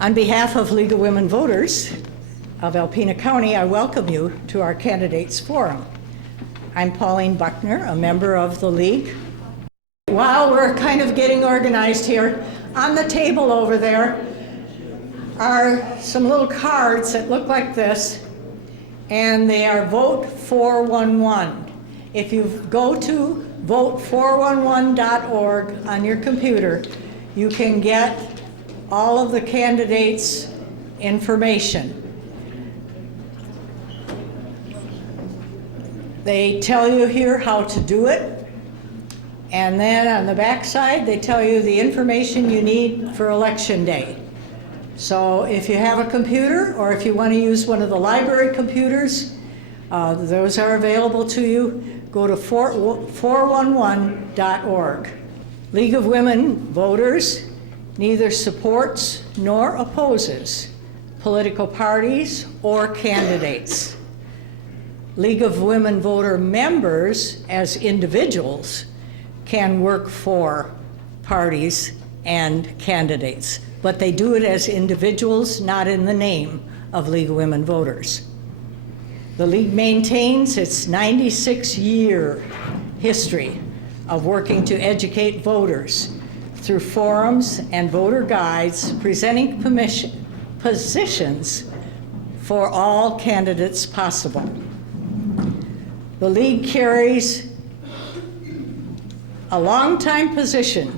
On behalf of League of Women Voters of Alpena County, I welcome you to our Candidates Forum. I'm Pauline Buckner, a member of the League. While we're kind of getting organized here, on the table over there are some little cards that look like this, and they are Vote 411. If you go to vote411.org on your computer, you can get all of the candidates' information. They tell you here how to do it, and then on the back side they tell you the information you need for Election Day. So if you have a computer, or if you want to use one of the library computers, those are available to you. Go to 411.org. League of Women Voters neither supports nor opposes political parties or candidates. League of Women Voter members, as individuals, can work for parties and candidates, but they do it as individuals, not in the name of League of Women Voters. The League maintains its 96-year history of working to educate voters through forums and voter guides presenting positions for all candidates possible. The League carries a long-time position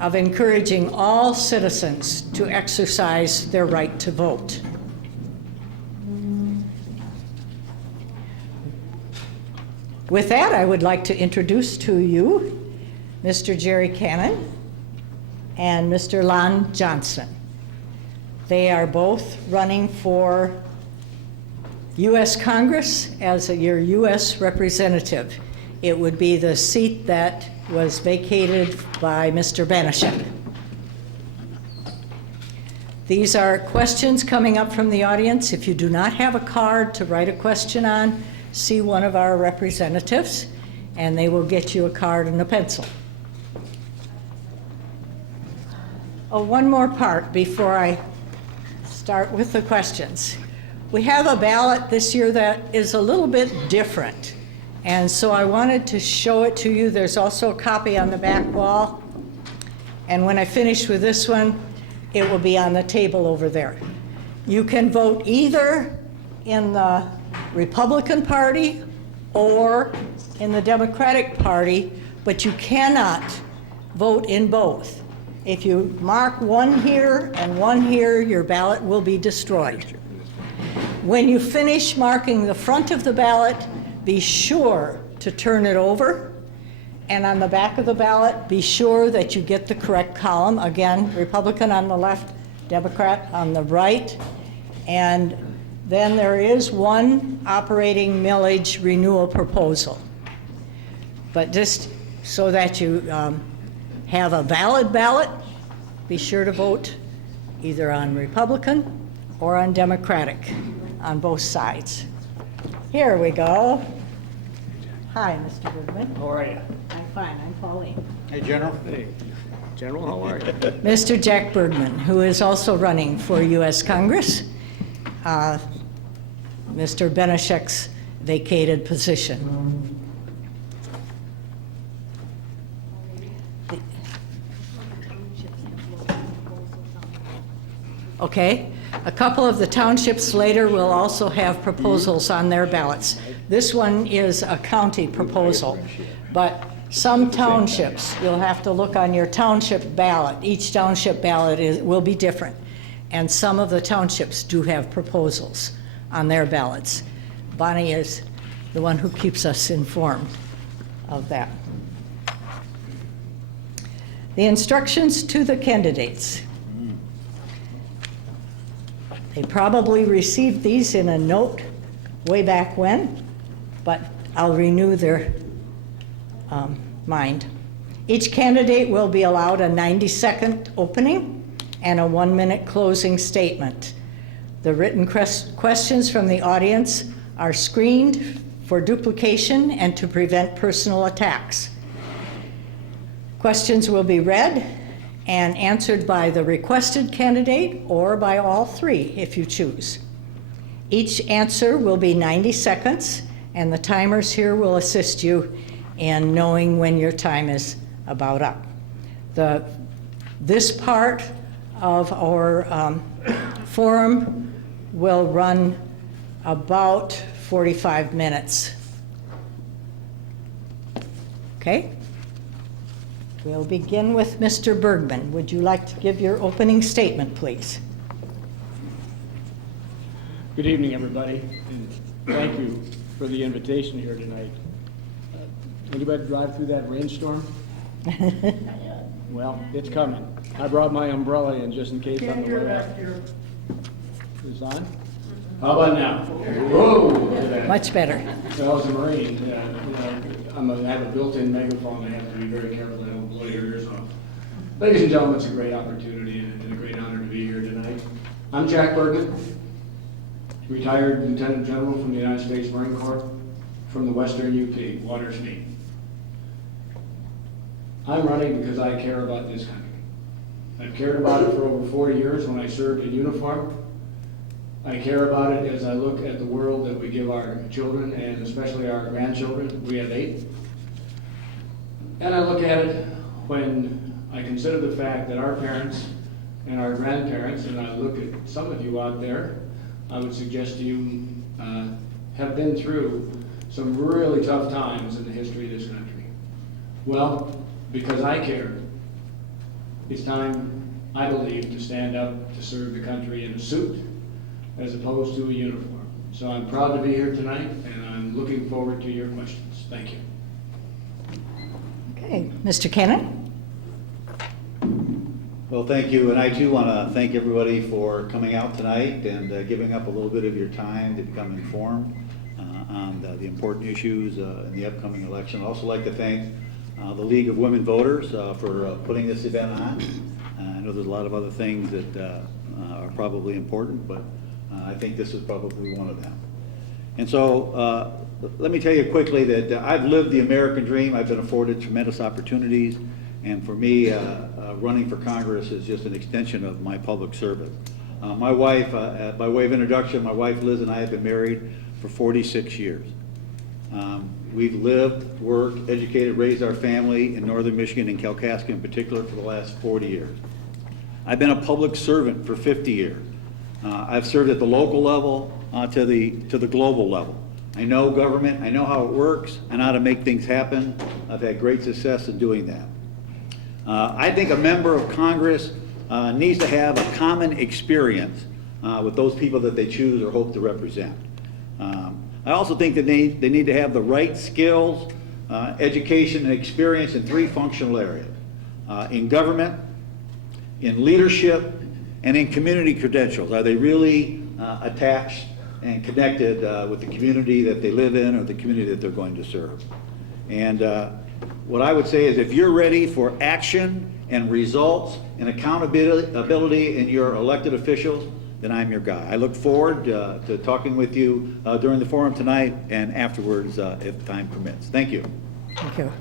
of encouraging all citizens to exercise their right to vote. With that, I would like to introduce to you Mr. Jerry Cannon and Mr. Lon Johnson. They are both running for U.S. Congress as your U.S. representative. It would be the seat that was vacated by Mr. Banashek. These are questions coming up from the audience. If you do not have a card to write a question on, see one of our representatives, and they will get you a card and a pencil. Oh, one more part before I start with the questions. We have a ballot this year that is a little bit different, and so I wanted to show it to you. There's also a copy on the back wall, and when I finish with this one, it will be on the table over there. You can vote either in the Republican Party or in the Democratic Party, but you cannot vote in both. If you mark one here and one here, your ballot will be destroyed. When you finish marking the front of the ballot, be sure to turn it over. And on the back of the ballot, be sure that you get the correct column. Again, Republican on the left, Democrat on the right. And then there is one operating millage renewal proposal. But just so that you have a valid ballot, be sure to vote either on Republican or on Democratic on both sides. Here we go. Hi, Mr. Bergman. How are you? I'm fine. I'm Pauline. Hey, General. Hey, General, how are you? Mr. Jack Bergman, who is also running for U.S. Congress, Mr. Banashek's vacated position. Okay, a couple of the townships later will also have proposals on their ballots. This one is a county proposal, but some townships, you'll have to look on your township ballot. Each township ballot will be different, and some of the townships do have proposals on their ballots. Bonnie is the one who keeps us informed of that. The instructions to the candidates. They probably received these in a note way back when, but I'll renew their mind. Each candidate will be allowed a 90-second opening and a 1-minute closing statement. The written questions from the audience are screened for duplication and to prevent personal attacks. Questions will be read and answered by the requested candidate or by all three if you choose. Each answer will be 90 seconds, and the timers here will assist you in knowing when your time is about up. This part of our forum will run about 45 minutes. Okay? We'll begin with Mr. Bergman. Would you like to give your opening statement, please? Good evening, everybody, and thank you for the invitation here tonight. Anybody drive through that rainstorm? Well, it's coming. I brought my umbrella in just in case on the way out. Is it on? How about now? Whoa! Look at that. Much better. So I was a Marine. I have a built-in megaphone. I have to be very careful I don't blow your ears off. Ladies and gentlemen, it's a great opportunity and a great honor to be here tonight. I'm Jack Bergman, retired Lieutenant General from the United States Marine Corps from the Western UP, Waters Mead. I'm running because I care about this country. I've cared about it for over 4 years when I served in uniform. I care about it as I look at the world that we give our children and especially our grandchildren. We have 8. And I look at it when I consider the fact that our parents and our grandparents, and I look at some of you out there, I would suggest to you have been through some really tough times in the history of this country. Well, because I care, it's time, I believe, to stand up to serve the country in a suit as opposed to a uniform. So I'm proud to be here tonight, and I'm looking forward to your questions. Thank you. Okay, Mr. Cannon? Well, thank you, and I too want to thank everybody for coming out tonight and giving up a little bit of your time to become informed on the important issues in the upcoming election. I'd also like to thank the League of Women Voters for putting this event on. I know there's a lot of other things that are probably important, but I think this is probably one of them. And so let me tell you quickly that I've lived the American dream. I've been afforded tremendous opportunities, and for me, running for Congress is just an extension of my public service. My wife, by way of introduction, my wife Liz and I have been married for 46 years. We've lived, worked, educated, raised our family in northern Michigan and Kalkaska in particular for the last 40 years. I've been a public servant for 50 years. I've served at the local level to the global level. I know government, I know how it works, I know how to make things happen. I've had great success in doing that. I think a member of Congress needs to have a common experience with those people that they choose or hope to represent. I also think that they need to have the right skills, education, and experience in 3 functional areas. In government, in leadership, and in community credentials. Are they really attached and connected with the community that they live in or the community that they're going to serve? And what I would say is if you're ready for action and results and accountability in your elected officials, then I'm your guy. I look forward to talking with you during the forum tonight and afterwards if time permits. Thank you. Thank you.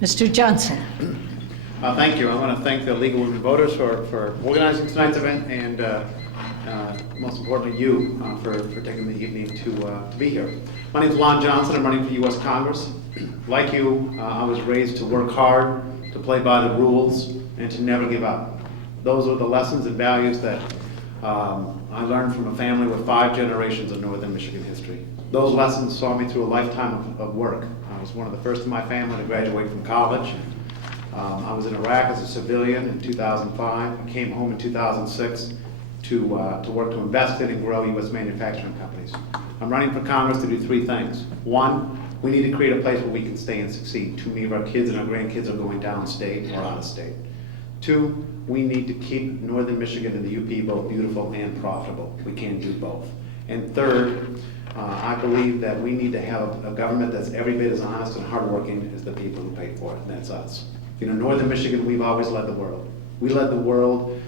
Mr. Johnson? Thank you. I want to thank the League of Women Voters for organizing tonight's event and most importantly you for taking the evening to be here. My name is Lon Johnson. I'm running for U.S. Congress. Like you, I was raised to work hard, to play by the rules, and to never give up. Those are the lessons and values that I learned from a family with 5 generations of northern Michigan history. Those lessons saw me through a lifetime of work. I was one of the first in my family to graduate from college. I was in Iraq as a civilian in 2005. I came home in 2006 to work to invest in and grow U.S. manufacturing companies. I'm running for Congress to do 3 things. 1, we need to create a place where we can stay and succeed. Too many of our kids and our grandkids are going downstate or out of state. 2, we need to keep northern Michigan and the UP both beautiful and profitable. We can't do both. And 3rd, I believe that we need to have a government that's every bit as honest and hardworking as the people who pay for it, and that's us. You know, northern Michigan, we've always led the world. We led the world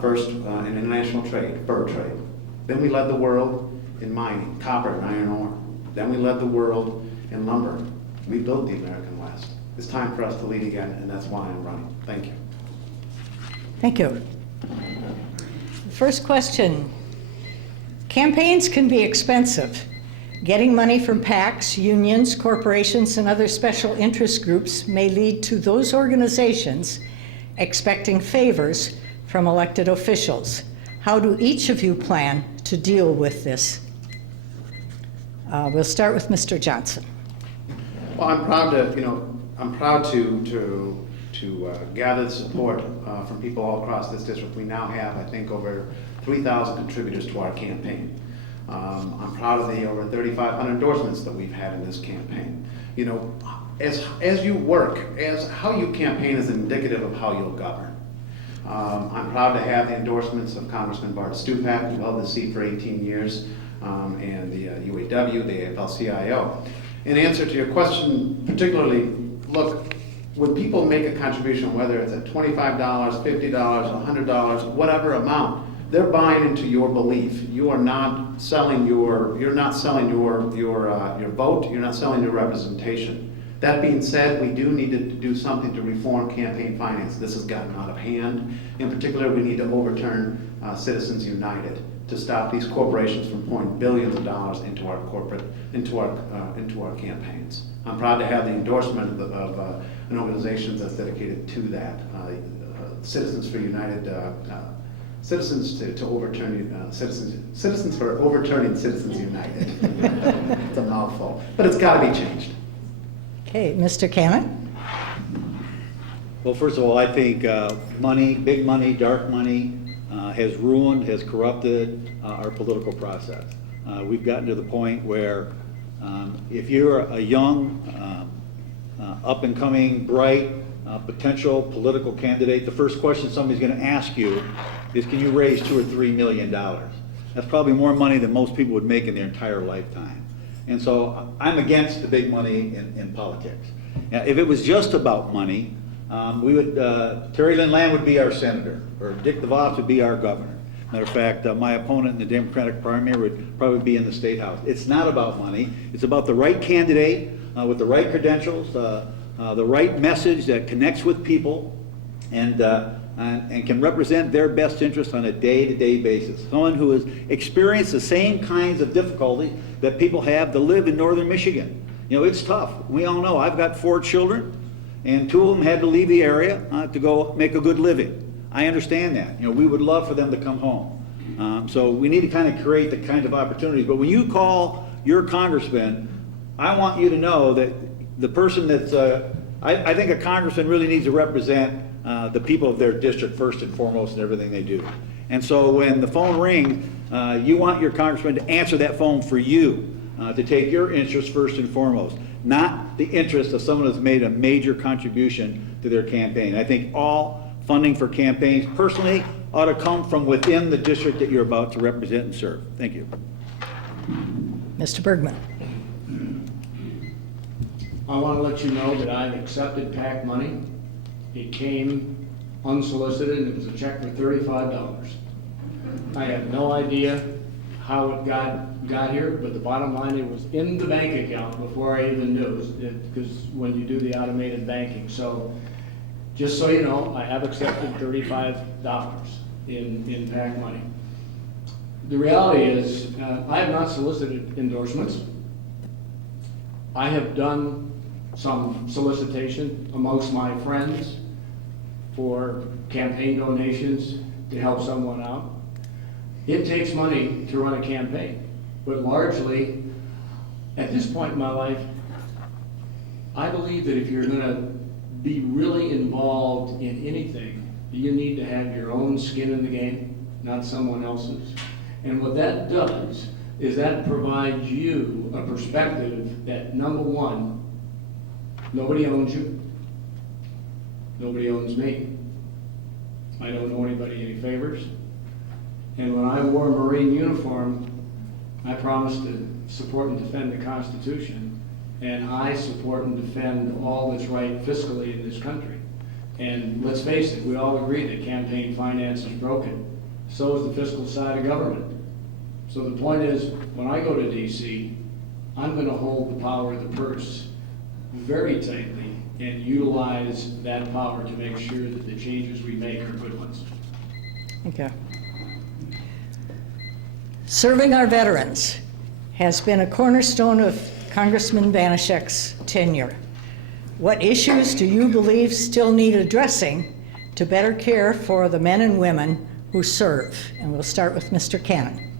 first in international trade, fur trade. Then we led the world in mining, copper and iron ore. Then we led the world in lumber. We built the American West. It's time for us to lead again, and that's why I'm running. Thank you. Thank you. First question. Campaigns can be expensive. Getting money from PACs, unions, corporations, and other special interest groups may lead to those organizations expecting favors from elected officials. How do each of you plan to deal with this? We'll start with Mr. Johnson. Well, I'm proud to gather the support from people all across this district. We now have, I think, over 3,000 contributors to our campaign. I'm proud of the over 3,500 endorsements that we've had in this campaign. You know, as you work, as how you campaign is indicative of how you'll govern. I'm proud to have the endorsements of Congressman Bart Stupak, who held the seat for 18 years, and the UAW, the AFL-CIO. In answer to your question, particularly, look, when people make a contribution, whether it's at $25, $50, $100, whatever amount, they're buying into your belief. You are not selling your vote. You're not selling your representation. That being said, we do need to do something to reform campaign finance. This has gotten out of hand. In particular, we need to overturn Citizens United to stop these corporations from pouring billions of dollars into our campaigns. I'm proud to have the endorsement of an organization that's dedicated to that, Citizens for United. Citizens for overturning Citizens United. It's a mouthful, but it's got to be changed. Okay, Mr. Cannon? Well, first of all, I think money, big money, dark money, has ruined, has corrupted our political process. We've gotten to the point where if you're a young, up-and-coming, bright, potential political candidate, the first question somebody's going to ask you is, can you raise $2 or $3 million? That's probably more money than most people would make in their entire lifetime. And so I'm against the big money in politics. Now, if it was just about money, we would, Terry Lynn Lamb would be our senator, or Dick DeVos would be our governor. Matter of fact, my opponent in the Democratic primary would probably be in the State House. It's not about money. It's about the right candidate with the right credentials, the right message that connects with people and can represent their best interests on a day-to-day basis. Someone who has experienced the same kinds of difficulty that people have to live in northern Michigan. You know, it's tough. We all know. I've got 4 children, and 2 of them had to leave the area to go make a good living. I understand that. You know, we would love for them to come home. So we need to kind of create the kind of opportunities. But when you call your congressman, I want you to know that the person that's, I think a congressman really needs to represent the people of their district first and foremost in everything they do. And so when the phone rings, you want your congressman to answer that phone for you, to take your interests first and foremost, not the interest of someone who's made a major contribution to their campaign. I think all funding for campaigns, personally, ought to come from within the district that you're about to represent and serve. Thank you. Mr. Bergman? I want to let you know that I've accepted PAC money. It came unsolicited, and it was a check for $35. I have no idea how it got here, but the bottom line, it was in the bank account before I even knew, because when you do the automated banking. So just so you know, I have accepted $35 in PAC money. The reality is, I have not solicited endorsements. I have done some solicitation amongst my friends for campaign donations to help someone out. It takes money to run a campaign, but largely, at this point in my life, I believe that if you're gonna be really involved in anything, you need to have your own skin in the game, not someone else's. And what that does is that provides you a perspective that, number one, nobody owns you, nobody owns me. I don't owe anybody any favors. And when I wore a Marine uniform, I promised to support and defend the Constitution, and I support and defend all that's right fiscally in this country. And let's face it, we all agree that campaign finance is broken. So is the fiscal side of government. So the point is, when I go to DC, I'm going to hold the power of the purse very tightly and utilize that power to make sure that the changes we make are good ones. Okay. Serving our veterans has been a cornerstone of Congressman Banashek's tenure. What issues do you believe still need addressing to better care for the men and women who serve? And we'll start with Mr. Cannon.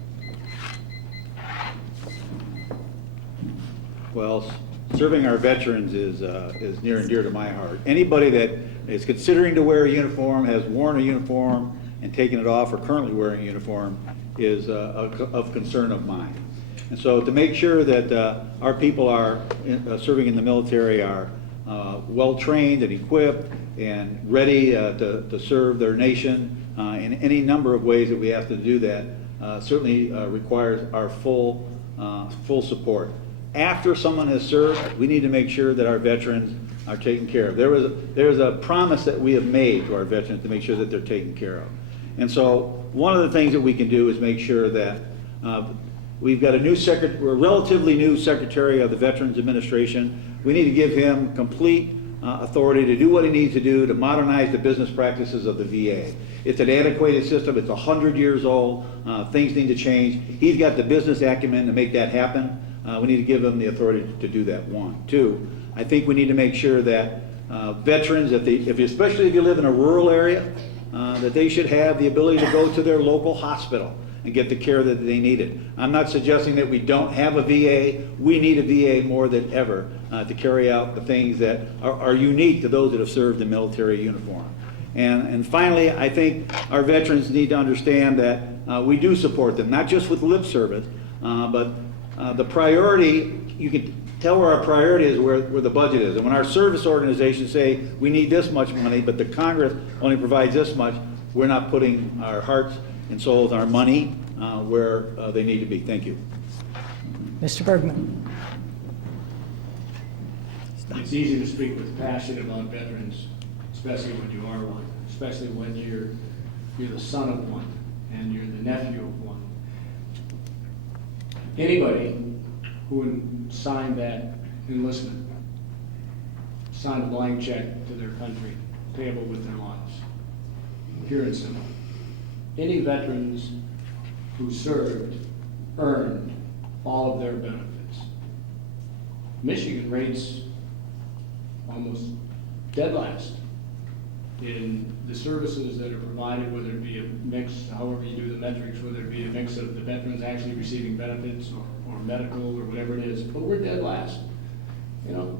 Well, serving our veterans is near and dear to my heart. Anybody that is considering to wear a uniform, has worn a uniform and taken it off, or currently wearing a uniform is of concern of mine. And so to make sure that our people are serving in the military are well-trained and equipped and ready to serve their nation in any number of ways that we have to do that certainly requires our full support. After someone has served, we need to make sure that our veterans are taken care of. There's a promise that we have made to our veterans to make sure that they're taken care of. And so one of the things that we can do is make sure that we've got a relatively new Secretary of the Veterans Administration. We need to give him complete authority to do what he needs to do to modernize the business practices of the VA. It's an antiquated system. It's 100 years old. Things need to change. He's got the business acumen to make that happen. We need to give him the authority to do that, one. Two, I think we need to make sure that veterans, especially if you live in a rural area, that they should have the ability to go to their local hospital and get the care that they needed. I'm not suggesting that we don't have a VA. We need a VA more than ever to carry out the things that are unique to those that have served in military uniform. And finally, I think our veterans need to understand that we do support them, not just with lip service, but the priority, you can tell where our priority is, where the budget is. And when our service organizations say we need this much money, but the Congress only provides this much, we're not putting our hearts and souls and our money where they need to be. Thank you. Mr. Bergman. It's easy to speak with passion about veterans, especially when you are one, especially when you're the son of one and you're the nephew of one. Anybody who signed that enlistment signed a blank check to their country, payable with their lives. Pure and simple. Any veterans who served earned all of their benefits. Michigan rates almost dead last in the services that are provided, whether it be a mix, however you do the metrics, whether it be a mix of the veterans actually receiving benefits or medical or whatever it is, but we're dead last. You know,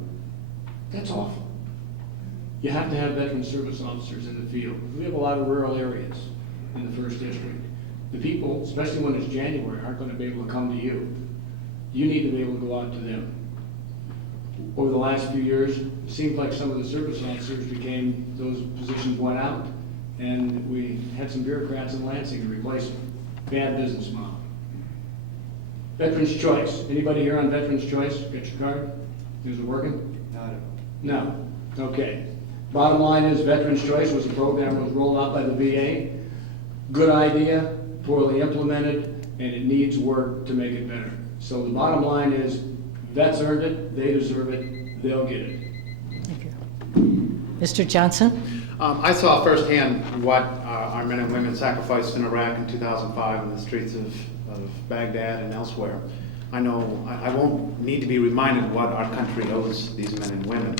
that's awful. You have to have veteran service officers in the field. We have a lot of rural areas in the 1st District. The people, especially when it's January, aren't going to be able to come to you. You need to be able to go out to them. Over the last few years, it seems like some of the service officers those positions went out, and we had some bureaucrats in Lansing to replace them. Bad business model. Veterans Choice. Anybody here on Veterans Choice? Got your card? Is it working? No. Okay. Bottom line is Veterans Choice was a program that was rolled out by the VA. Good idea, poorly implemented, and it needs work to make it better. So the bottom line is vets earned it, they deserve it, they'll get it. Thank you. Mr. Johnson? I saw firsthand what our men and women sacrificed in Iraq in 2005 in the streets of Baghdad and elsewhere. I know I won't need to be reminded what our country owes these men and women.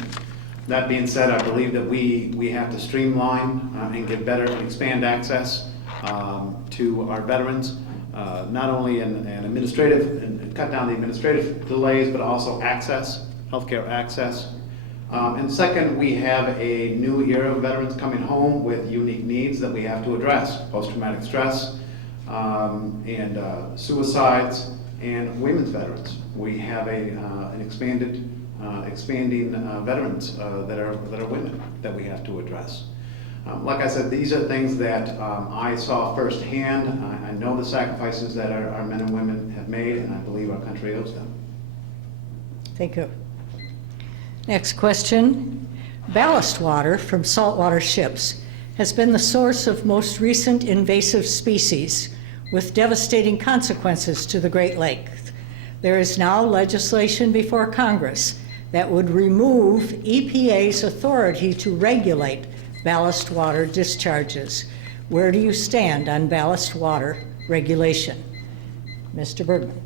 That being said, I believe that we have to streamline and get better and expand access to our veterans, not only in administrative, and cut down the administrative delays, but also access, healthcare access. And second, we have a new era of veterans coming home with unique needs that we have to address: post-traumatic stress, and suicides, and women's veterans. We have an expanding veterans that are women that we have to address. Like I said, these are things that I saw firsthand. I know the sacrifices that our men and women have made, and I believe our country owes them. Thank you. Next question. Ballast water from saltwater ships has been the source of most recent invasive species, with devastating consequences to the Great Lakes. There is now legislation before Congress that would remove EPA's authority to regulate ballast water discharges. Where do you stand on ballast water regulation? Mr. Bergman.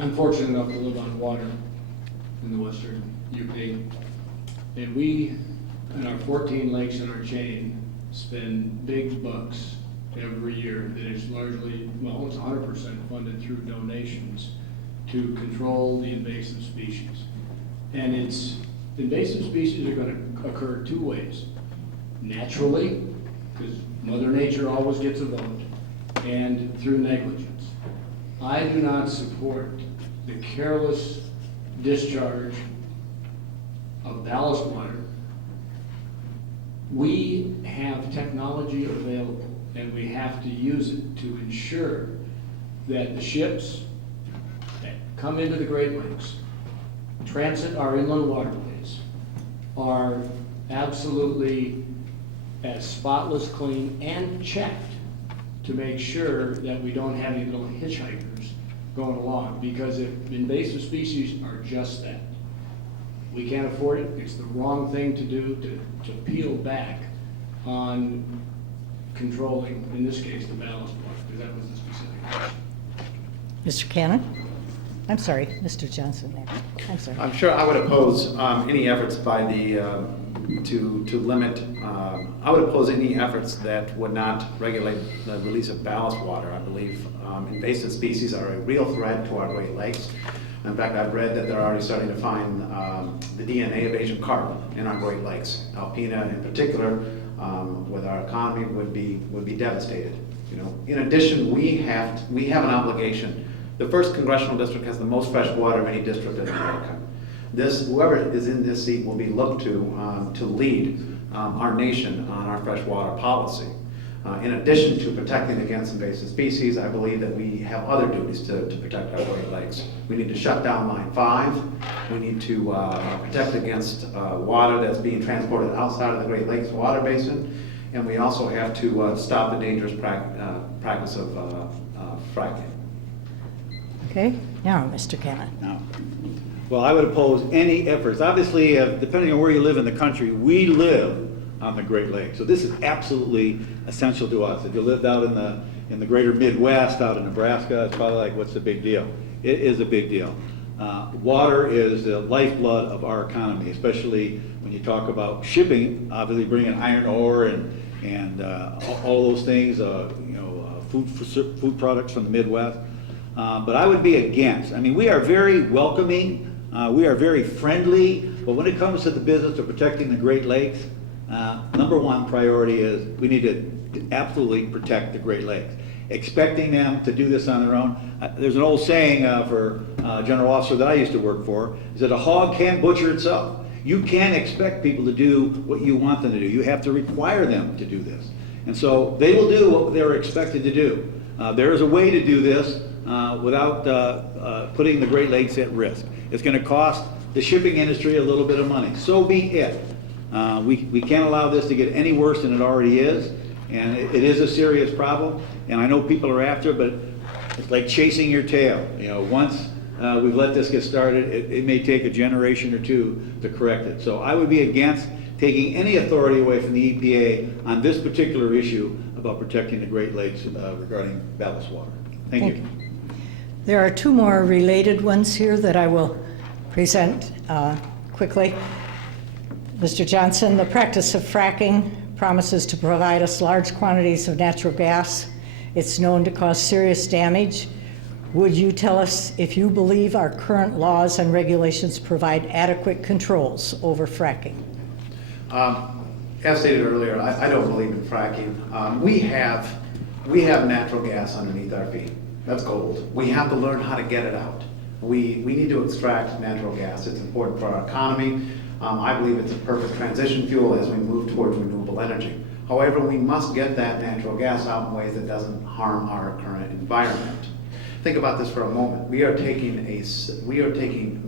I'm fortunate enough to live on water in the western UP. And we, in our 14 lakes in our chain, spend big bucks every year that is largely, well, it's 100% funded through donations to control the invasive species. And invasive species are going to occur two ways. Naturally, because Mother Nature always gets a vote, and through negligence. I do not support the careless discharge of ballast water. We have technology available, and we have to use it to ensure that the ships that come into the Great Lakes, transit our inland waterways, are absolutely as spotless, clean, and checked to make sure that we don't have any little hitchhikers going along, because if invasive species are just that. We can't afford it. It's the wrong thing to do to peel back on controlling, in this case, the ballast water, because that was the specific question. Mr. Cannon? I'm sorry, Mr. Johnson next. I'm sorry. I'm sure I would oppose any efforts by the, to limit, I would oppose any efforts that would not regulate the release of ballast water. I believe invasive species are a real threat to our Great Lakes. In fact, I've read that they're already starting to find the DNA of Asian carp in our Great Lakes. Alpena in particular, with our economy, would be devastated. You know, in addition, we have an obligation. The first congressional district has the most fresh water of any district in America. Whoever is in this seat will be looked to lead our nation on our freshwater policy. In addition to protecting against invasive species, I believe that we have other duties to protect our Great Lakes. We need to shut down Line 5. We need to protect against water that's being transported outside of the Great Lakes water basin. And we also have to stop the dangerous practice of fracking. Okay, now, Mr. Cannon. No. Well, I would oppose any efforts. Obviously, depending on where you live in the country, we live on the Great Lakes. So this is absolutely essential to us. If you lived out in the greater Midwest, out in Nebraska, it's probably like, what's the big deal? It is a big deal. Water is the lifeblood of our economy, especially when you talk about shipping, obviously bringing iron ore and all those things, food products from the Midwest. But I would be against. I mean, we are very welcoming, we are very friendly, but when it comes to the business of protecting the Great Lakes, number one priority is we need to absolutely protect the Great Lakes. Expecting them to do this on their own. There's an old saying for a general officer that I used to work for, is that a hog can't butcher itself. You can't expect people to do what you want them to do. You have to require them to do this. And so they will do what they're expected to do. There is a way to do this without putting the Great Lakes at risk. It's going to cost the shipping industry a little bit of money. So be it. We can't allow this to get any worse than it already is, and it is a serious problem, and I know people are after it, but it's like chasing your tail. You know, once we've let this get started, it may take a generation or two to correct it. So I would be against taking any authority away from the EPA on this particular issue about protecting the Great Lakes regarding ballast water. Thank you. There are two more related ones here that I will present quickly. Mr. Johnson, the practice of fracking promises to provide us large quantities of natural gas. It's known to cause serious damage. Would you tell us if you believe our current laws and regulations provide adequate controls over fracking? As stated earlier, I don't believe in fracking. We have natural gas underneath our feet. That's gold. We have to learn how to get it out. We need to extract natural gas. It's important for our economy. I believe it's a perfect transition fuel as we move towards renewable energy. However, we must get that natural gas out in ways that doesn't harm our current environment. Think about this for a moment. We are taking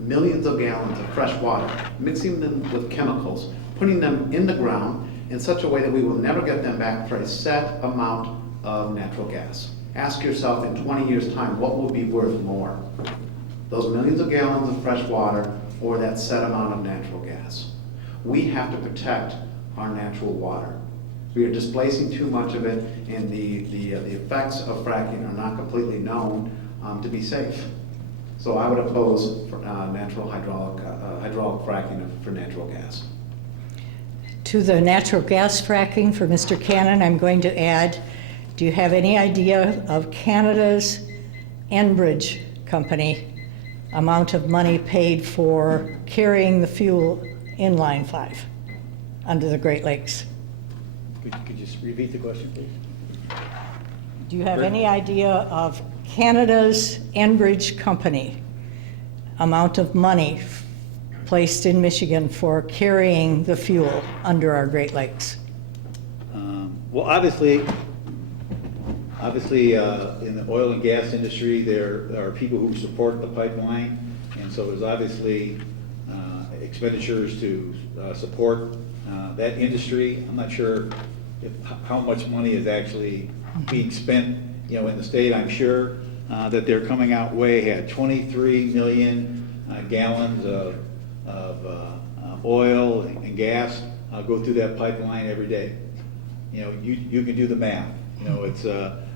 millions of gallons of fresh water, mixing them with chemicals, putting them in the ground in such a way that we will never get them back for a set amount of natural gas. Ask yourself in 20 years' time, what will be worth more? those millions of gallons of fresh water or that set amount of natural gas. We have to protect our natural water. We are displacing too much of it, and the effects of fracking are not completely known to be safe. So I would oppose natural hydraulic fracking for natural gas. To the natural gas fracking for Mr. Cannon, I'm going to add, do you have any idea of Canada's Enbridge company amount of money paid for carrying the fuel in Line 5 under the Great Lakes? Could you just repeat the question, please? Do you have any idea of Canada's Enbridge company amount of money placed in Michigan for carrying the fuel under our Great Lakes? Well, obviously, in the oil and gas industry, there are people who support the pipeline, and so there's obviously expenditures to support that industry. I'm not sure how much money is actually being spent, in the state. I'm sure that they're coming out way ahead. 23 million gallons of oil and gas go through that pipeline every day. You can do the math. It's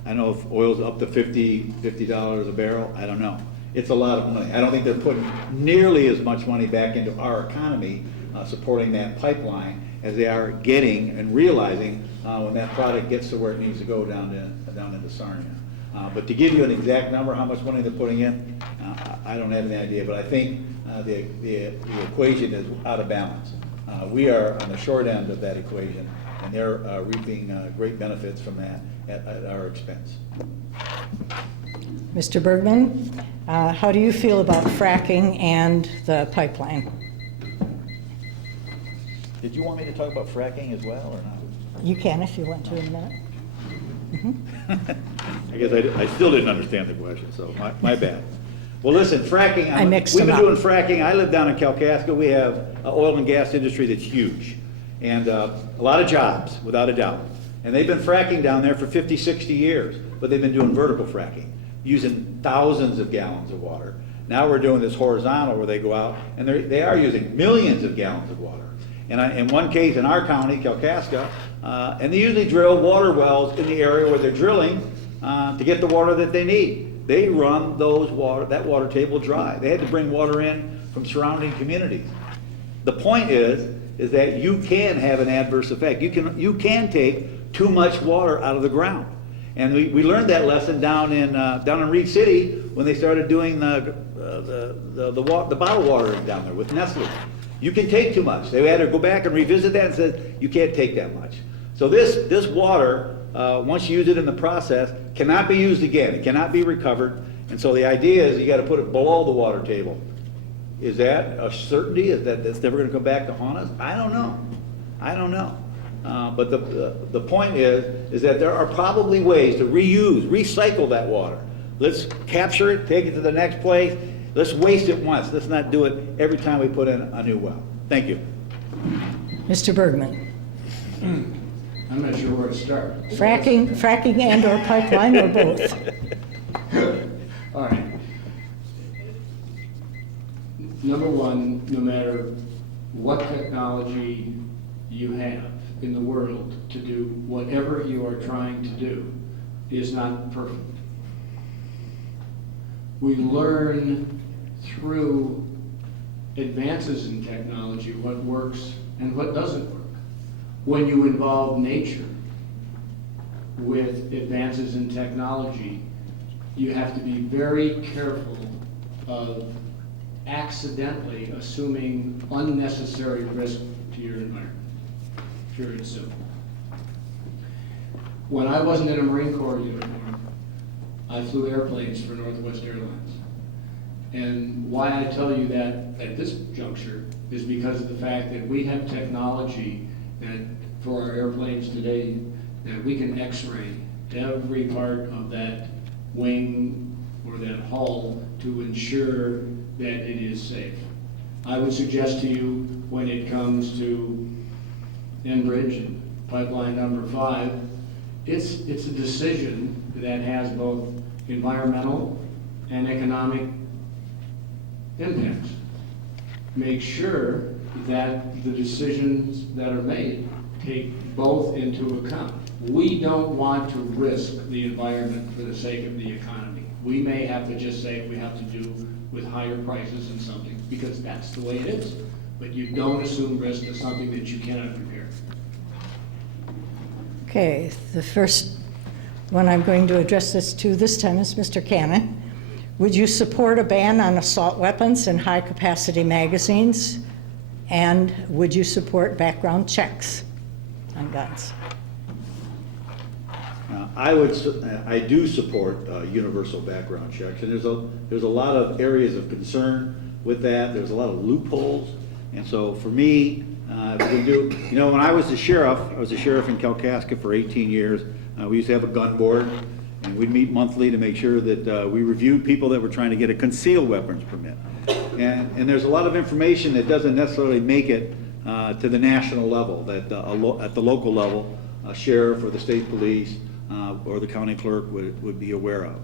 I know if oil's up to $50 a barrel, I don't know. It's a lot of money. I don't think they're putting nearly as much money back into our economy supporting that pipeline as they are getting and realizing when that product gets to where it needs to go down into Sarnia. But to give you an exact number, how much money they're putting in, I don't have any idea. But I think the equation is out of balance. We are on the short end of that equation, and they're reaping great benefits from that at our expense. Mr. Bergman, how do you feel about fracking and the pipeline? Did you want me to talk about fracking as well, or not? You can if you want to in a minute. I guess I still didn't understand the question, so my bad. Well, listen, fracking, I mixed we've them been up. doing fracking. I live down in Kalkaska. We have an oil and gas industry that's huge, and a lot of jobs, without a doubt. And they've been fracking down there for 50, 60 years, but they've been doing vertical fracking, using thousands of gallons of water. Now we're doing this horizontal where they go out, and they are using millions of gallons of water. And in one case in our county, Kalkaska, and they usually drill water wells in the area where they're drilling to get the water that they need. They run that water table dry. They had to bring water in from surrounding communities. The point is that you can have an adverse effect. You can take too much water out of the ground. And we learned that lesson down in Reed City when they started doing the bottled water down there with Nestle. You can take too much. They had to go back and revisit that and said, you can't take that much. So this water, once you use it in the process, cannot be used again. It cannot be recovered. And so the idea is you got to put it below the water table. Is that a certainty? Is that that's never going to come back to haunt us? I don't know. But the point is that there are probably ways to recycle that water. Let's capture it, take it to the next place. Let's waste it once. Let's not do it every time we put in a new well. Thank you. Mr. Bergman, I'm not sure where to start. fracking and or pipeline or both? All right. Number one, no matter what technology you have in the world to do whatever you are trying to do is not perfect. We learn through advances in technology what works and what doesn't work. When you involve nature with advances in technology, you have to be very careful of accidentally assuming unnecessary risk to your environment. Pure and simple. When I wasn't in a Marine Corps uniform, I flew airplanes for Northwest Airlines. And why I tell you that at this juncture is because of the fact that we have technology that for our airplanes today that we can x-ray every part of that wing or that hull to ensure that it is safe. I would suggest to you when it comes to Enbridge and pipeline number 5, it's a decision that has both environmental and economic impacts. Make sure that the decisions that are made take both into account. We don't want to risk the environment for the sake of the economy. We may have to just say we have to do with higher prices and something, because that's the way it is. But you don't assume risk to something that you cannot prepare. Okay, the first one I'm going to address this to this time is Mr. Cannon. Would you support a ban on assault weapons and high-capacity magazines? And would you support background checks on guns? I do support universal background checks, and there's a lot of areas of concern with that. There's a lot of loopholes, and so for me, when I was a sheriff in Kalkaska for 18 years. We used to have a gun board, and we'd meet monthly to make sure that we reviewed people that were trying to get a concealed weapons permit. And there's a lot of information that doesn't necessarily make it to the national level, that at the local level, a sheriff or the state police or the county clerk would be aware of.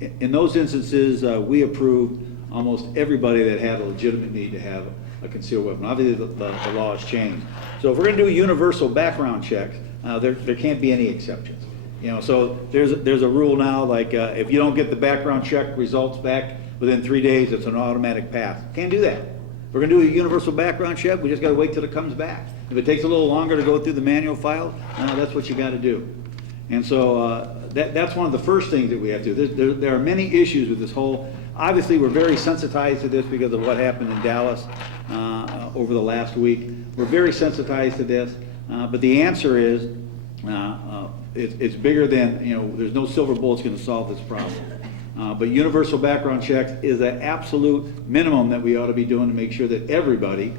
In those instances, we approved almost everybody that had a legitimate need to have a concealed weapon. Obviously, the law has changed. So if we're going to do universal background checks, there can't be any exceptions. So there's a rule now, like if you don't get the background check results back within 3 days, it's an automatic pass. Can't do that. If we're going to do a universal background check, we just got to wait till it comes back. If it takes a little longer to go through the manual file, that's what you got to do. And so that's one of the first things that we have to do. There are many issues with this whole. Obviously, we're very sensitized to this because of what happened in Dallas over the last week. We're very sensitized to this, but the answer is it's bigger than, there's no silver bullet's going to solve this problem. But universal background checks is an absolute minimum that we ought to be doing to make sure that everybody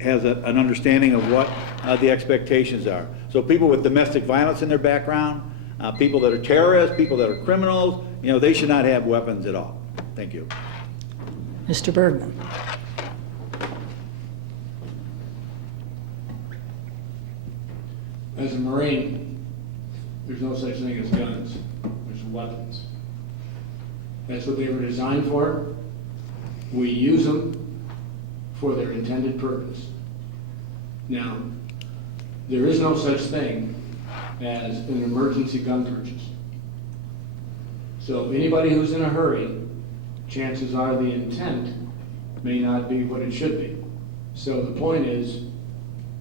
has an understanding of what the expectations are. So people with domestic violence in their background, people that are terrorists, people that are criminals, they should not have weapons at all. Thank you. Mr. Bergman. As a Marine, there's no such thing as guns. There's weapons. That's what they were designed for. We use them for their intended purpose. Now, there is no such thing as an emergency gun purchase. So anybody who's in a hurry, chances are the intent may not be what it should be. So the point is,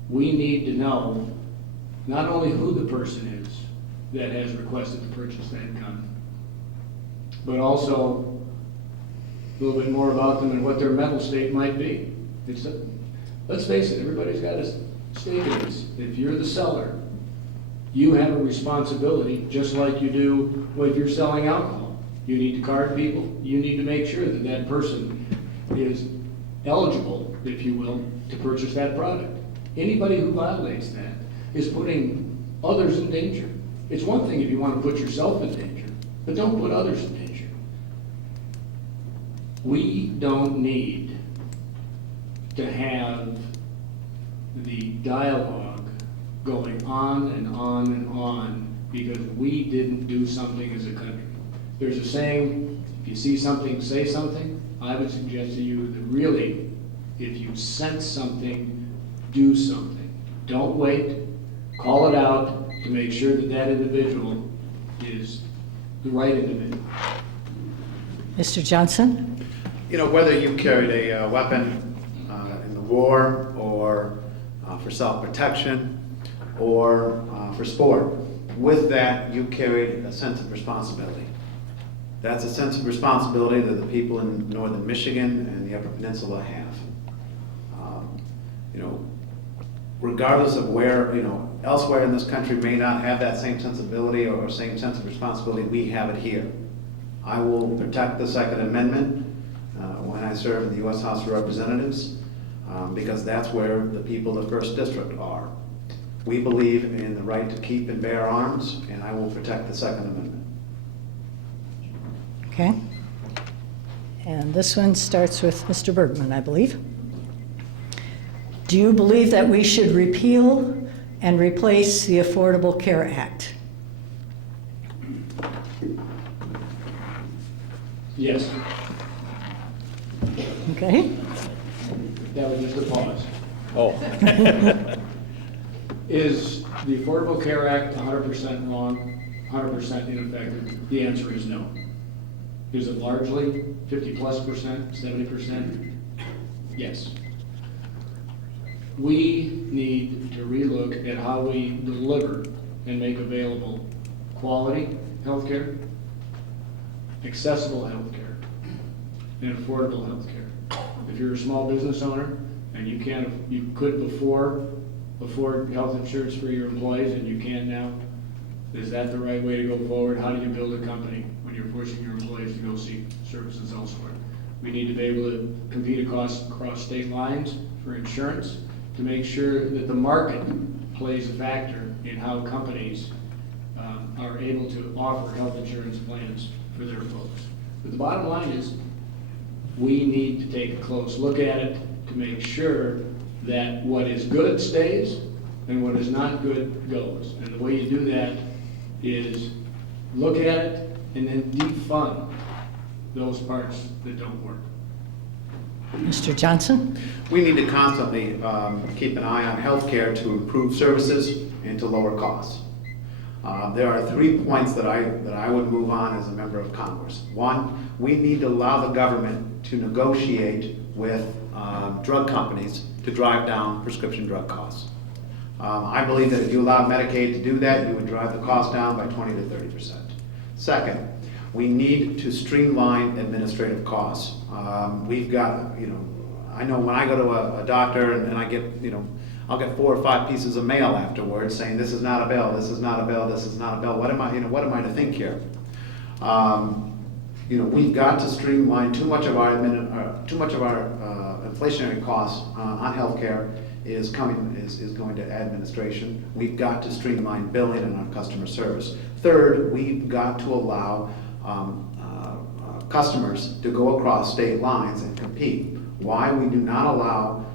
we need to know not only who the person is that has requested to purchase that gun, but also a little bit more about them and what their mental state might be. Let's face it, everybody's got a stake in this. If you're the seller, you have a responsibility, just like you do if you're selling alcohol. You need to card people. You need to make sure that that person is eligible, if you will, to purchase that product. Anybody who violates that is putting others in danger. It's one thing if you want to put yourself in danger, but don't put others in danger. We don't need to have the dialogue going on and on and on because we didn't do something as a country. There's a saying, if you see something, say something. I would suggest to you that really, if you sense something, do something. Don't wait. Call it out to make sure that that individual is the right individual. Mr. Johnson? Whether you carried a weapon in the war or for self-protection or for sport, with that you carried a sense of responsibility. That's a sense of responsibility that the people in northern Michigan and the Upper Peninsula have. Regardless of where, elsewhere in this country may not have that same sensibility or same sense of responsibility, we have it here. I will protect the Second Amendment when I serve in the U.S. House of Representatives because that's where the people of the First District are. We believe in the right to keep and bear arms, and I will protect the Second Amendment. Okay. And this one starts with Mr. Bergman, I believe. Do you believe that we should repeal and replace the Affordable Care Act? Yes. Okay? That was just a pause. Oh. Is the Affordable Care Act 100% wrong, 100% ineffective? The answer is no. Is it largely 50+%, 70%? Yes. We need to relook at how we deliver and make available quality healthcare, accessible healthcare, and affordable healthcare. If you're a small business owner and you could before afford health insurance for your employees and you can now, is that the right way to go forward? How do you build a company when you're pushing your employees to go seek services elsewhere? We need to be able to compete across state lines for insurance to make sure that the market plays a factor in how companies are able to offer health insurance plans for their folks. But the bottom line is, we need to take a close look at it to make sure that what is good stays and what is not good goes. And the way you do that is look at it and then defund those parts that don't work. Mr. Johnson? We need to constantly keep an eye on healthcare to improve services and to lower costs. There are 3 points that I would move on as a member of Congress. One, we need to allow the government to negotiate with drug companies to drive down prescription drug costs. I believe that if you allow Medicaid to do that, you would drive the cost down by 20 to 30%. Second, we need to streamline administrative costs. We've got, I know when I go to a doctor and I get, I'll get 4 or 5 pieces of mail afterwards saying this is not a bill, this is not a bill, this is not a bill. What am I to think here? We've got to streamline too much of our inflationary costs on healthcare is going to administration. We've got to streamline billing and our customer service. Third, we've got to allow customers to go across state lines and compete. Why we do not allow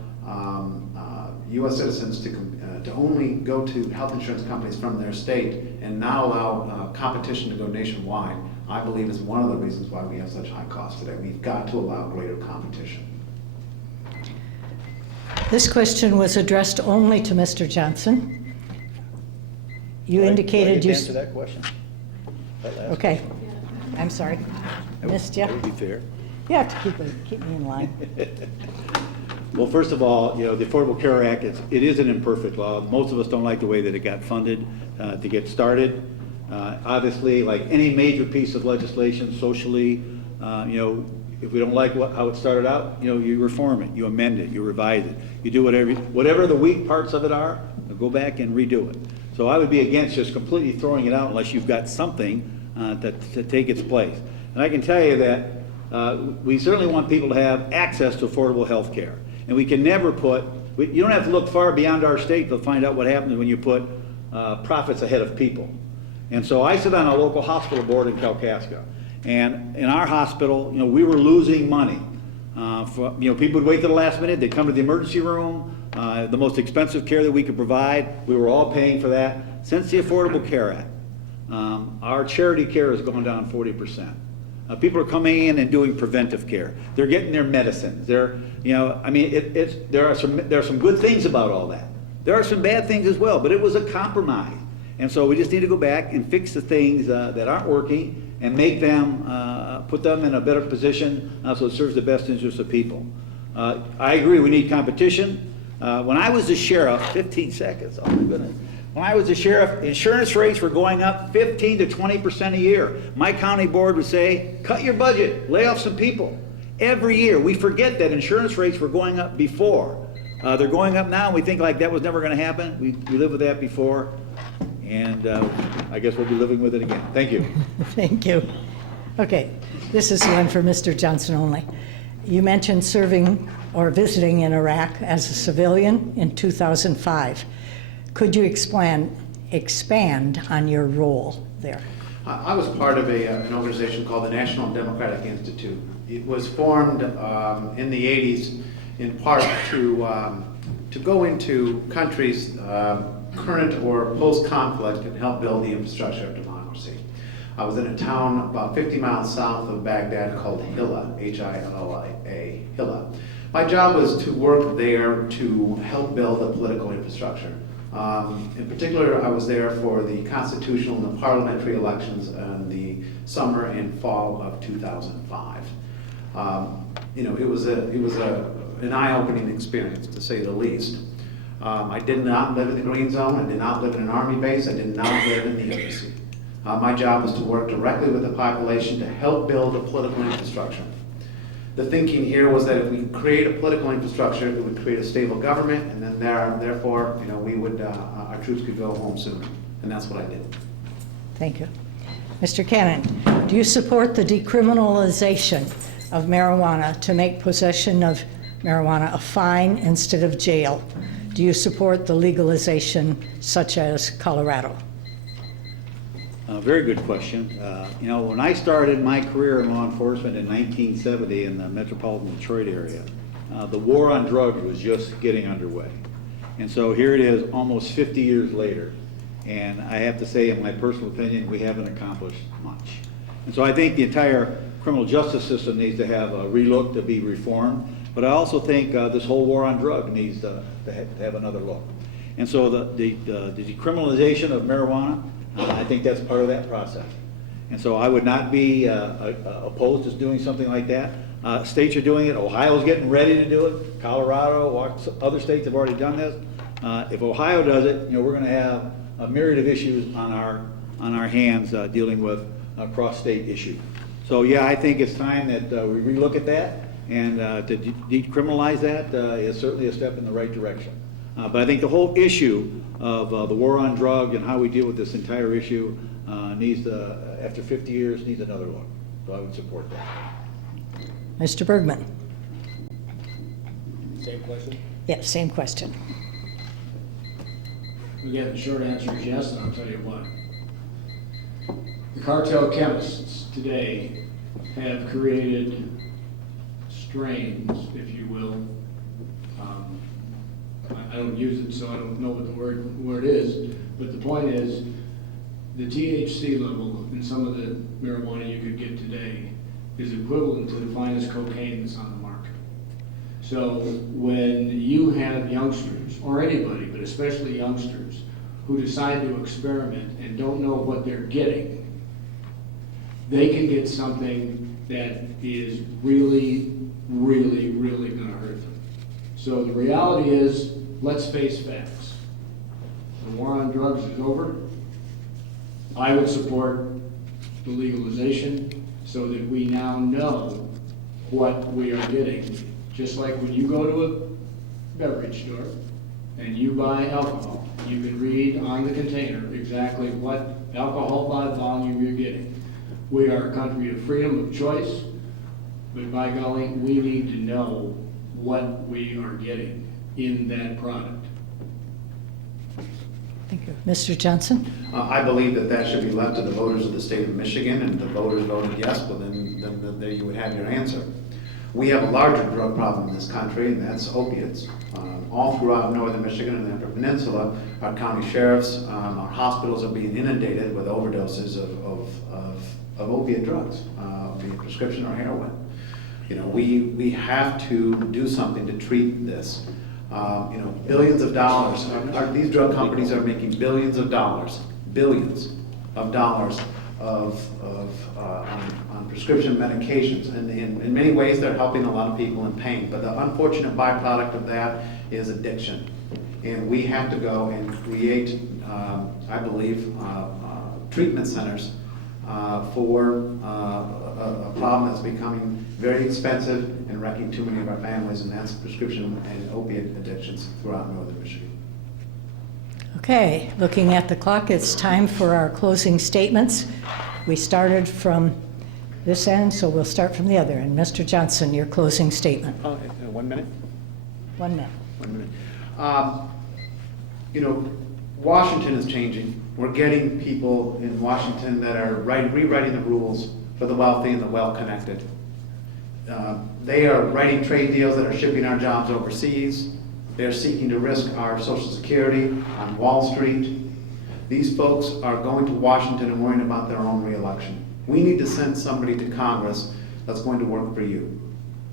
U.S. citizens to only go to health insurance companies from their state and not allow competition to go nationwide, I believe is one of the reasons why we have such high costs today. We've got to allow greater competition. This question was addressed only to Mr. Johnson. You indicated you... Answer that question. Okay. I'm sorry. Missed you. That would be fair. You have to keep me in line. Well, first of all, the Affordable Care Act, it is an imperfect law. Most of us don't like the way that it got funded to get started. Obviously, like any major piece of legislation socially, if we don't like how it started out, you reform it, you amend it, you revise it. You do whatever the weak parts of it are, go back and redo it. So I would be against just completely throwing it out unless you've got something to take its place. And I can tell you that we certainly want people to have access to affordable health care. And we can never you don't have to look far beyond our state to find out what happens when you put profits ahead of people. And so I sit on a local hospital board in Kalkaska. And in our hospital, we were losing money. People would wait to the last minute, they'd come to the emergency room, the most expensive care that we could provide, we were all paying for that. Since the Affordable Care Act, our charity care has gone down 40%. People are coming in and doing preventive care. They're getting their medicines. There are some good things about all that. There are some bad things as well, but it was a compromise. And so we just need to go back and fix the things that aren't working and make them, put them in a better position so it serves the best interests of people. I agree, we need competition. When I was the sheriff, 15 seconds, oh my goodness. When I was the sheriff, insurance rates were going up 15 to 20% a year. My county board would say, cut your budget, lay off some people. Every year, we forget that insurance rates were going up before. They're going up now, and we think like that was never going to happen. We lived with that before, and I guess we'll be living with it again. Thank you. Thank you. Okay, this is one for Mr. Johnson only. You mentioned serving or visiting in Iraq as a civilian in 2005. Could you expand on your role there? I was part of an organization called the National Democratic Institute. It was formed in the 80s in part to go into countries current or post-conflict and help build the infrastructure of democracy. I was in a town about 50 miles south of Baghdad called Hilla, H-I-L-L-I-A, Hilla. My job was to work there to help build the political infrastructure. In particular, I was there for the constitutional and the parliamentary elections in the summer and fall of 2005. It was an eye-opening experience, to say the least. I did not live in the Green Zone. I did not live in an army base. I did not live in the embassy. My job was to work directly with the population to help build a political infrastructure. The thinking here was that if we create a political infrastructure, it would create a stable government, and then therefore, our troops could go home sooner. And that's what I did. Thank you. Mr. Cannon, do you support the decriminalization of marijuana to make possession of marijuana a fine instead of jail? Do you support the legalization such as Colorado? Very good question. When I started my career in law enforcement in 1970 in the metropolitan Detroit area, the war on drugs was just getting underway. And so here it is almost 50 years later. And I have to say, in my personal opinion, we haven't accomplished much. And so I think the entire criminal justice system needs to have a relook, to be reformed. But I also think this whole war on drugs needs to have another look. And so the decriminalization of marijuana, I think that's part of that process. And so I would not be opposed to doing something like that. States are doing it. Ohio's getting ready to do it. Colorado, other states have already done this. If Ohio does it, we're going to have a myriad of issues on our hands dealing with cross-state issues. So yeah, I think it's time that we relook at that, and to decriminalize that is certainly a step in the right direction. But I think the whole issue of the war on drugs and how we deal with this entire issue needs to, after 50 years, needs another look. So I would support that. Mr. Bergman? Same question? Yes, same question. Again, the short answer is yes, and I'll tell you why. The cartel chemists today have created strains, if you will. I don't use it, so I don't know what the word is, but the point is, the THC level in some of the marijuana you could get today is equivalent to the finest cocaine that's on the market. So when you have youngsters, or anybody, but especially youngsters, who decide to experiment and don't know what they're getting, they can get something that is really, really, really going to hurt them. So the reality is, let's face facts. The war on drugs is over. I would support the legalization so that we now know what we are getting. Just like when you go to a beverage store and you buy alcohol, you can read on the container exactly what alcohol by volume you're getting. We are a country of freedom of choice, but by golly, we need to know what we are getting in that product. Thank you. Mr. Johnson? I believe that should be left to the voters of the state of Michigan, and if the voters voted yes, well then there you would have your answer. We have a larger drug problem in this country, and that's opiates. All throughout northern Michigan and the Upper Peninsula, our county sheriffs, our hospitals are being inundated with overdoses of opiate drugs, be it prescription or heroin. We have to do something to treat this. Billions of dollars. These drug companies are making billions of dollars on prescription medications, and in many ways they're helping a lot of people in pain. But the unfortunate byproduct of that is addiction, and we have to go and create, I believe, treatment centers for a problem that's becoming very expensive and wrecking too many of our families, and that's prescription and opiate addictions throughout northern Michigan. Okay, looking at the clock, it's time for our closing statements. We started from this end, so we'll start from the other end. Mr. Johnson, your closing statement. 1 minute? 1 minute. 1 minute. Washington is changing. We're getting people in Washington that are rewriting the rules for the wealthy and the well-connected. They are writing trade deals that are shipping our jobs overseas. They're seeking to risk our Social Security on Wall Street. These folks are going to Washington and worrying about their own reelection. We need to send somebody to Congress that's going to work for you,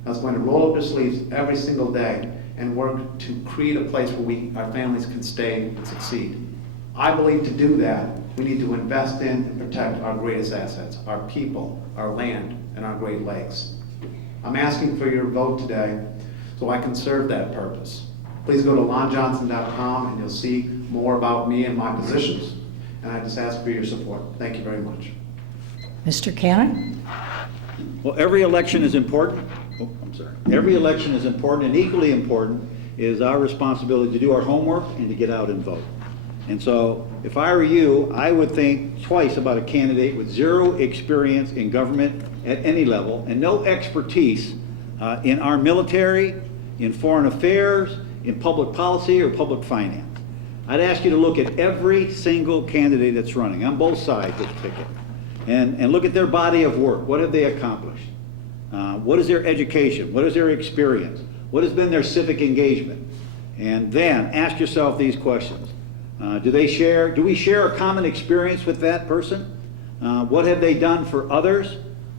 that's going to roll up their sleeves every single day and work to create a place where our families can stay and succeed. I believe to do that, we need to invest in and protect our greatest assets, our people, our land, and our Great Lakes. I'm asking for your vote today so I can serve that purpose. Please go to lonjohnson.com and you'll see more about me and my positions. And I just ask for your support. Thank you very much. Mr. Cannon? Well, every election is important. Oh, I'm sorry. Every election is important, and equally important is our responsibility to do our homework and to get out and vote. And so, if I were you, I would think twice about a candidate with zero experience in government at any level and no expertise in our military, in foreign affairs, in public policy, or public finance. I'd ask you to look at every single candidate that's running on both sides of the ticket and look at their body of work. What have they accomplished? What is their education? What is their experience? What has been their civic engagement? And then ask yourself these questions. Do we share a common experience with that person? What have they done for others?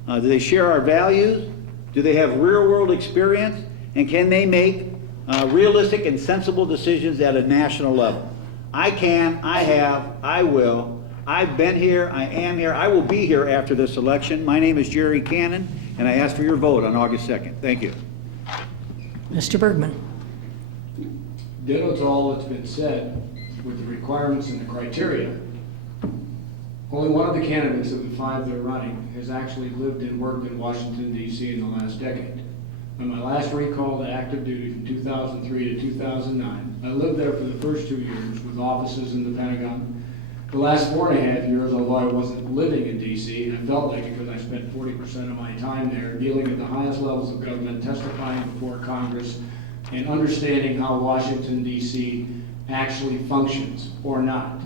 Do they share our values? Do they have real-world experience? And can they make realistic and sensible decisions at a national level? I can, I have, I will. I've been here, I am here, I will be here after this election. My name is Jerry Cannon, and I ask for your vote on August 2nd. Thank you. Mr. Bergman? Ditto to all that's been said with the requirements and the criteria. Only one of the candidates of the 5 that are running has actually lived and worked in Washington, D.C. in the last decade. On my last recall to active duty from 2003 to 2009, I lived there for the first 2 years with offices in the Pentagon. The last 4.5 years, although I wasn't living in D.C., I felt like it because I spent 40% of my time there dealing at the highest levels of government, testifying before Congress, and understanding how Washington, D.C. actually functions or not.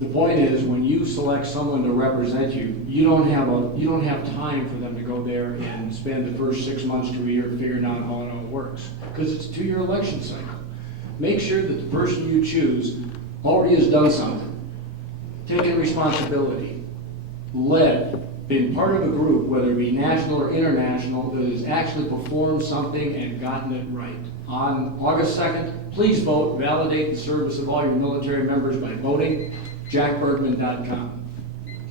The point is, when you select someone to represent you, you don't have time for them to go there and spend the first 6 months to a year figuring out how it all works, because it's a 2-year election cycle. Make sure that the person you choose already has done something, taken responsibility, led, been part of a group, whether it be national or international, that has actually performed something and gotten it right. On August 2nd, please vote, validate the service of all your military members by voting jackbergman.com.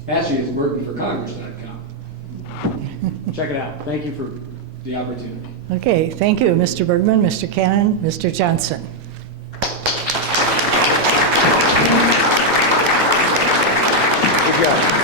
Actually, it's workingforcongress.com. Check it out. Thank you for the opportunity. Okay, thank you, Mr. Bergman, Mr. Cannon, Mr. Johnson. Good job.